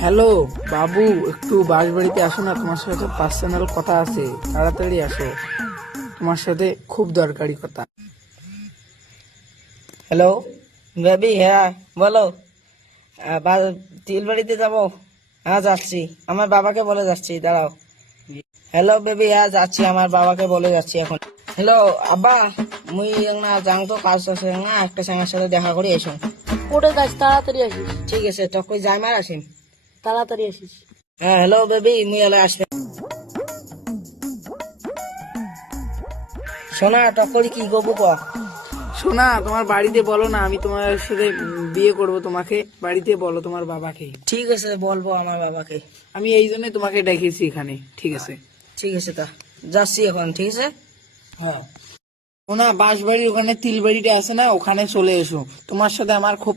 Hello বাবু, একটু বাসবাড়িতে আসো না, তোমার সাথে পার্সোনাল কথা আছে, তাড়াতাড়ি আসো, তোমার সাথে খুব দরকারি কথা। হ্যালো বেবি, হ্যাঁ বলো। তিলবাড়িতে যাবো। হ্যাঁ যাচ্ছি, আমার বাবাকে বলে যাচ্ছি, দাঁড়াও। হ্যালো বেবি, হ্যাঁ যাচ্ছি, আমার বাবাকে বলে যাচ্ছি এখন। হ্যালো আব্বা, মুই না যাং তো কাজ আছে না, একটা সঙ্গের সাথে দেখা করি এসো। কোটে যাস, তাড়াতাড়ি আসিস, ঠিক আছে, তখন যাই মার আসিম। তাড়াতাড়ি আসিস। হ্যাঁ হ্যালো বেবি, মুই এলে আসবে। শোনা টকরি কি করবো ক। শোনা, তোমার বাড়িতে বলো না, আমি তোমার সাথে বিয়ে করব, তোমাকে বাড়িতে বলো তোমার বাবাকে। ঠিক আছে, বলবো আমার বাবাকে। আমি এই জন্য তোমাকে ডেকেছি এখানে, ঠিক আছে? ঠিক আছে, তা যাচ্ছি এখন, ঠিক আছে। হ্যাঁ, শোনা, বাঁশবাড়ি ওখানে তিলবাড়িটা আছে না, ওখানে চলে এসো, তোমার সাথে আমার খুব